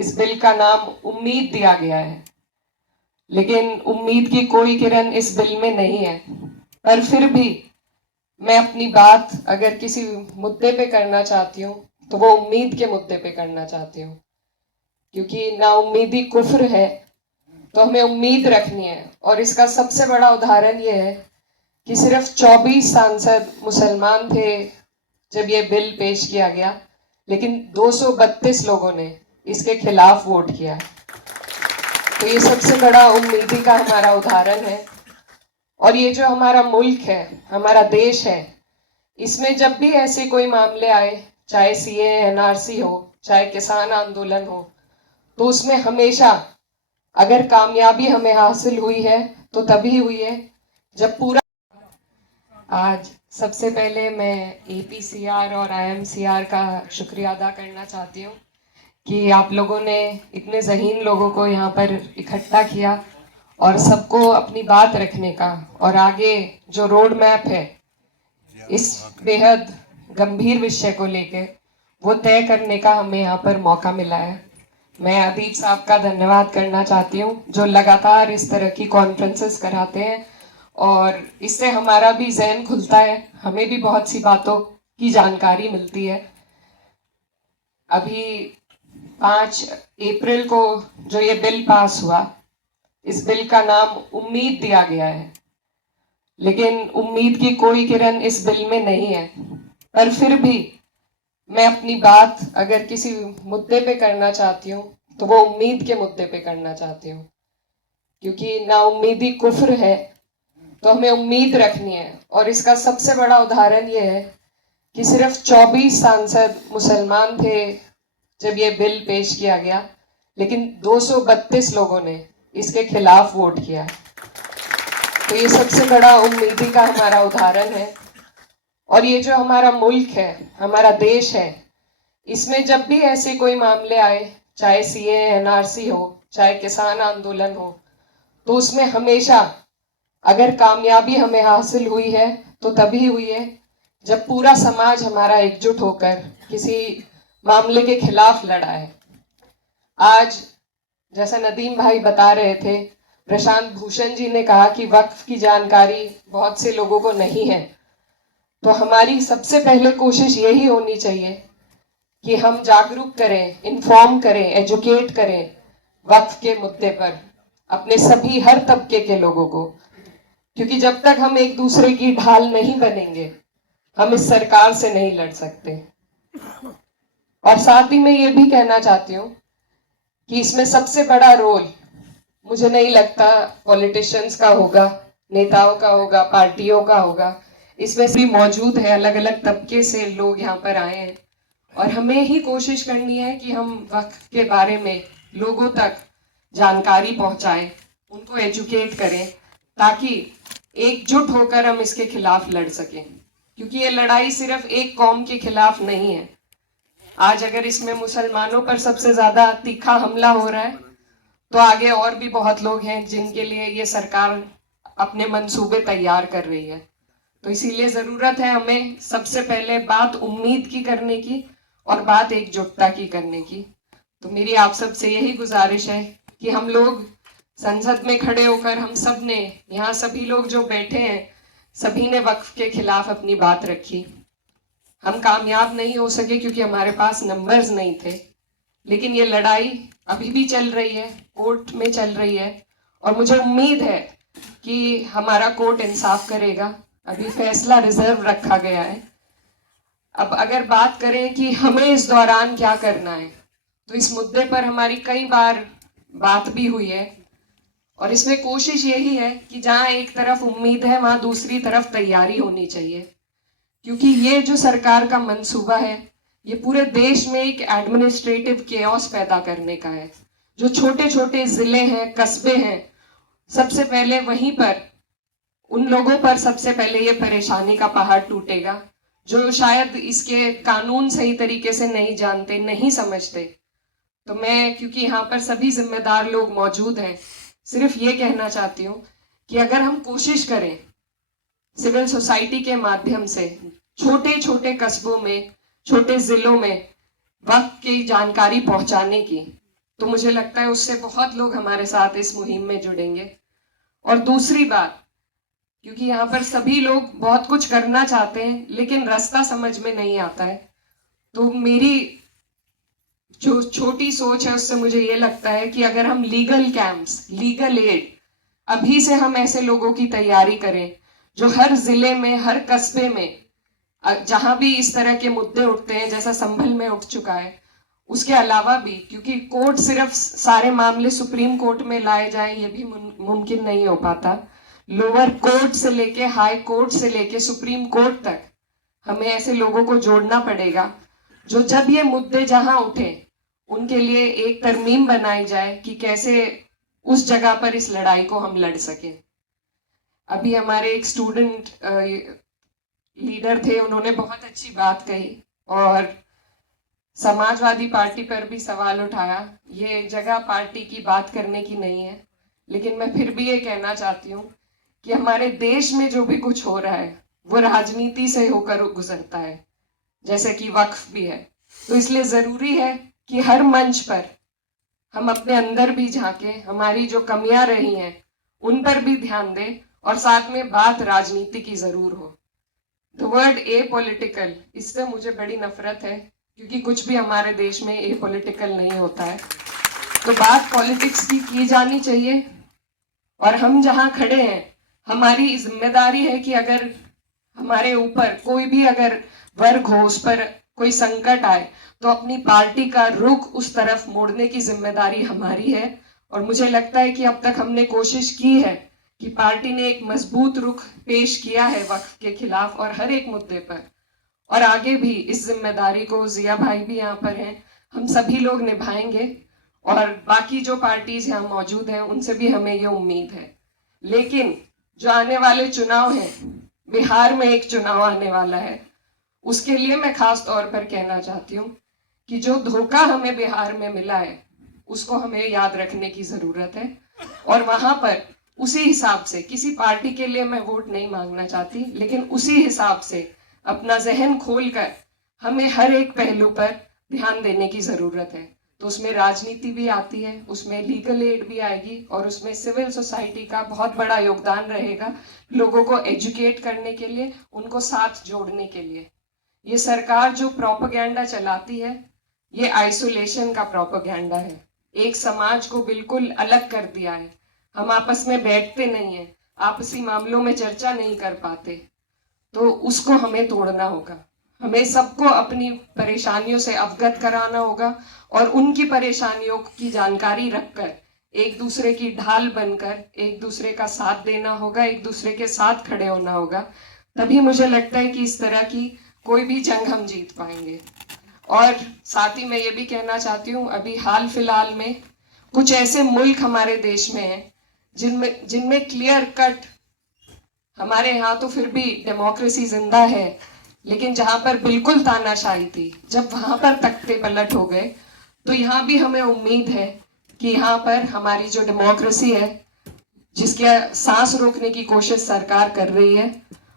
इस बिल का नाम उम्मीद दिया गया है, लेकिन उम्मीद की कोई किरण इस बिल में नहीं है। पर फिर भी मैं अपनी बात अगर किसी मुद्दे पे करना चाहती हूँ तो वो उम्मीद के मुद्दे पे करना चाहती हूँ, क्योंकि नाउम्मीदी कुफ्र है। तो हमें उम्मीद रखनी है, और इसका सबसे बड़ा उदाहरण ये है कि सिर्फ 24 सांसद मुसलमान थे जब ये बिल पेश किया गया, लेकिन 232 लोगों ने इसके खिलाफ वोट किया। तो ये सबसे बड़ा उम्मीदी का हमारा उदाहरण है। और ये जो हमारा मुल्क है, हमारा देश है, इसमें जब भी ऐसे कोई मामले आए, चाहे सीए एनआरसी हो, चाहे किसान आंदोलन हो, तो उसमें हमेशा अगर कामयाबी हमें हासिल हुई है तो तभी हुई है जब पूरा। आज सबसे पहले मैं एपीसीआर और आईएमसीआर का शुक्रिया अदा करना चाहती हूँ कि आप लोगों ने इतने ज़हीन लोगों को यहाँ पर इकट्ठा किया और सबको अपनी बात रखने का और आगे जो रोड मैप है इस बेहद गंभीर विषय को लेकर वो तय करने का हमें यहाँ पर मौका मिला है। मैं अदीब साहब का धन्यवाद करना चाहती हूँ जो लगातार इस तरह की कॉन्फ्रेंसेस कराते हैं, और इससे हमारा भी जहन खुलता है, हमें भी बहुत सी बातों की जानकारी मिलती है। अभी 5 अप्रैल को जो ये बिल पास हुआ, इस बिल का नाम उम्मीद दिया गया है, लेकिन उम्मीद की कोई किरण इस बिल में नहीं है। पर फिर भी मैं अपनी बात अगर किसी मुद्दे पे करना चाहती हूँ तो वो उम्मीद के मुद्दे पे करना चाहती हूँ, क्योंकि नाउम्मीदी कुफ्र है। तो हमें उम्मीद रखनी है, और इसका सबसे बड़ा उदाहरण ये है कि सिर्फ 24 सांसद मुसलमान थे जब ये बिल पेश किया गया, लेकिन 232 लोगों ने इसके खिलाफ वोट किया। तो ये सबसे बड़ा उम्मीदी का हमारा उदाहरण है। और ये जो हमारा मुल्क है, हमारा देश है, इसमें जब भी ऐसे कोई मामले आए, चाहे सीए एनआरसी हो, चाहे किसान आंदोलन हो, तो उसमें हमेशा अगर कामयाबी हमें हासिल हुई है तो तभी हुई है जब पूरा समाज हमारा एकजुट होकर किसी मामले के खिलाफ लड़ा है। आज जैसा नदीम भाई बता रहे थे, प्रशांत भूषण जी ने कहा कि वक्फ की जानकारी बहुत से लोगों को नहीं है। तो हमारी सबसे पहले कोशिश यही होनी चाहिए कि हम जागरूक करें, इन्फॉर्म करें, एजुकेट करें वक्फ के मुद्दे पर अपने सभी हर तबके के लोगों को, क्योंकि जब तक हम एक दूसरे की ढाल नहीं बनेंगे हम इस सरकार से नहीं लड़ सकते। और साथ ही मैं ये भी कहना चाहती हूँ कि इसमें सबसे बड़ा रोल मुझे नहीं लगता पॉलिटिशियंस का होगा, नेताओं का होगा, पार्टियों का होगा। इसमें भी मौजूद है, अलग अलग तबके से लोग यहाँ पर आए हैं, और हमें ही कोशिश करनी है कि हम वक्फ के बारे में लोगों तक जानकारी पहुंचाएं, उनको एजुकेट करें, ताकि एकजुट होकर हम इसके खिलाफ लड़ सकें। क्योंकि ये लड़ाई सिर्फ एक कौम के खिलाफ नहीं है। आज अगर इसमें मुसलमानों पर सबसे ज्यादा तीखा हमला हो रहा है, तो आगे और भी बहुत लोग हैं जिनके लिए ये सरकार अपने मंसूबे तैयार कर रही है। तो इसीलिए जरूरत है हमें सबसे पहले बात उम्मीद की करने की और बात एकजुटता की करने की। तो मेरी आप सबसे यही गुजारिश है कि हम लोग संसद में खड़े होकर हम सब ने, यहाँ सभी लोग जो बैठे हैं, सभी ने वक्फ के खिलाफ अपनी बात रखी। हम कामयाब नहीं हो सके क्योंकि हमारे पास नंबर्स नहीं थे, लेकिन ये लड़ाई अभी भी चल रही है, कोर्ट में चल रही है, और मुझे उम्मीद है कि हमारा कोर्ट इंसाफ करेगा। अभी फैसला रिजर्व रखा गया है। अब अगर बात करें कि हमें इस दौरान क्या करना है, तो इस मुद्दे पर हमारी कई बार बात भी हुई है, और इसमें कोशिश यही है कि जहां एक तरफ उम्मीद है वहां दूसरी तरफ तैयारी होनी चाहिए। क्योंकि ये जो सरकार का मंसूबा है, ये पूरे देश में एक एडमिनिस्ट्रेटिव केओस पैदा करने का है। जो छोटे छोटे जिले हैं, कस्बे हैं, सबसे पहले वहीं पर उन लोगों पर सबसे पहले ये परेशानी का पहाड़ टूटेगा जो शायद इसके कानून सही तरीके से नहीं जानते, नहीं समझते। तो मैं, क्योंकि यहाँ पर सभी जिम्मेदार लोग मौजूद हैं, सिर्फ ये कहना चाहती हूँ कि अगर हम कोशिश करें सिविल सोसाइटी के माध्यम से छोटे छोटे कस्बों में, छोटे जिलों में वक्त की जानकारी पहुंचाने की, तो मुझे लगता है उससे बहुत लोग हमारे साथ इस मुहिम में जुड़ेंगे। और दूसरी बात, क्योंकि यहाँ पर सभी लोग बहुत कुछ करना चाहते हैं लेकिन रास्ता समझ में नहीं आता है, तो मेरी जो छोटी सोच है उससे मुझे ये लगता है कि अगर हम लीगल कैंप्स, लीगल एड अभी से हम ऐसे लोगों की तैयारी करें जो हर जिले में, हर कस्बे में, जहां भी इस तरह के मुद्दे उठते हैं, जैसा संभल में उठ चुका है, उसके अलावा भी, क्योंकि कोर्ट सिर्फ सारे मामले सुप्रीम कोर्ट में लाए जाए ये भी मुमकिन नहीं हो पाता, लोअर कोर्ट से लेके हाई कोर्ट से लेके सुप्रीम कोर्ट तक हमें ऐसे लोगों को जोड़ना पड़ेगा जो जब ये मुद्दे जहां उठे उनके लिए एक तरमीम बनाई जाए कि कैसे उस जगह पर इस लड़ाई को हम लड़ सकें। अभी हमारे एक स्टूडेंट लीडर थे, उन्होंने बहुत अच्छी बात कही और समाजवादी पार्टी पर भी सवाल उठाया। ये जगह पार्टी की बात करने की नहीं है, लेकिन मैं फिर भी ये कहना चाहती हूँ कि हमारे देश में जो भी कुछ हो रहा है वो राजनीति से होकर गुजरता है, जैसे कि वक्फ भी है। तो इसलिए जरूरी है कि हर मंच पर हम अपने अंदर भी झांके, हमारी जो कमियां रही हैं उन पर भी ध्यान दें और साथ में बात राजनीति की जरूर हो। द वर्ड ए पॉलिटिकल, इससे मुझे बड़ी नफरत है क्योंकि कुछ भी हमारे देश में ए पॉलिटिकल नहीं होता है। तो बात पॉलिटिक्स की जानी चाहिए और हम जहां खड़े हैं हमारी जिम्मेदारी है कि अगर हमारे ऊपर कोई भी अगर वर्ग हो, उस पर कोई संकट आए, तो अपनी पार्टी का रुख उस तरफ मोड़ने की जिम्मेदारी हमारी है। और मुझे लगता है कि अब तक हमने कोशिश की है कि पार्टी ने एक मजबूत रुख पेश किया है वक्फ के खिलाफ और हर एक मुद्दे पर, और आगे भी इस जिम्मेदारी को, जिया भाई भी यहाँ पर हैं, हम सभी लोग निभाएंगे और बाकी जो पार्टीज यहाँ मौजूद हैं उनसे भी हमें ये उम्मीद है। लेकिन जो आने वाले चुनाव हैं, बिहार में एक चुनाव आने वाला है, उसके लिए मैं खास तौर पर कहना चाहती हूँ कि जो धोखा हमें बिहार में मिला है उसको हमें याद रखने की जरूरत है। और वहां पर उसी हिसाब से, किसी पार्टी के लिए मैं वोट नहीं मांगना चाहती, लेकिन उसी हिसाब से अपना जहन खोलकर हमें हर एक पहलू पर ध्यान देने की जरूरत है। तो उसमें राजनीति भी आती है, उसमें लीगल एड भी आएगी और उसमें सिविल सोसाइटी का बहुत बड़ा योगदान रहेगा, लोगों को एजुकेट करने के लिए, उनको साथ जोड़ने के लिए। ये सरकार जो प्रोपेगेंडा चलाती है ये आइसोलेशन का प्रोपेगेंडा है, एक समाज को बिल्कुल अलग कर दिया है। हम आपस में बैठते नहीं है, आपसी मामलों में चर्चा नहीं कर पाते, तो उसको हमें तोड़ना होगा। हमें सबको अपनी परेशानियों से अवगत कराना होगा और उनकी परेशानियों की जानकारी रखकर एक दूसरे की ढाल बनकर एक दूसरे का साथ देना होगा, एक दूसरे के साथ खड़े होना होगा। तभी मुझे लगता है कि इस तरह की कोई भी जंग हम जीत पाएंगे। और साथ ही मैं ये भी कहना चाहती हूँ, अभी हाल फिलहाल में कुछ ऐसे मुल्क हमारे देश में हैं जिनमें क्लियर कट, हमारे यहाँ तो फिर भी डेमोक्रेसी जिंदा है, लेकिन जहां पर बिल्कुल तानाशाही थी, जब वहां पर तख्ते पलट हो गए, तो यहाँ भी हमें उम्मीद है कि यहाँ पर हमारी जो डेमोक्रेसी है, जिसके सांस रोकने की कोशिश सरकार कर रही है,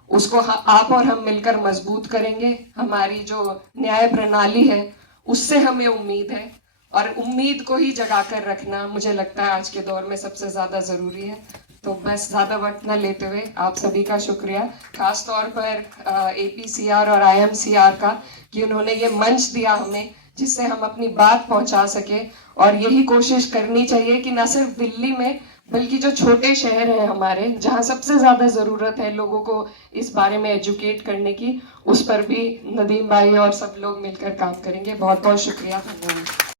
उसको आप और हम मिलकर मजबूत करेंगे। हमारी जो न्याय प्रणाली है उससे हमें उम्मीद है और उम्मीद को ही जगा कर रखना मुझे लगता है आज के दौर में सबसे ज्यादा जरूरी है। तो बस ज्यादा वक्त न लेते हुए आप सभी का शुक्रिया, खास तौर पर APCR और IMCR का, कि उन्होंने ये मंच दिया हमें जिससे हम अपनी बात पहुंचा सके। और यही कोशिश करनी चाहिए कि न सिर्फ दिल्ली में बल्कि जो छोटे शहर हैं हमारे, जहां सबसे ज्यादा जरूरत है लोगों को इस बारे में एजुकेट करने की, उस पर भी नदीम भाई और सब लोग मिलकर काम करेंगे। बहुत बहुत शुक्रिया, धन्यवाद।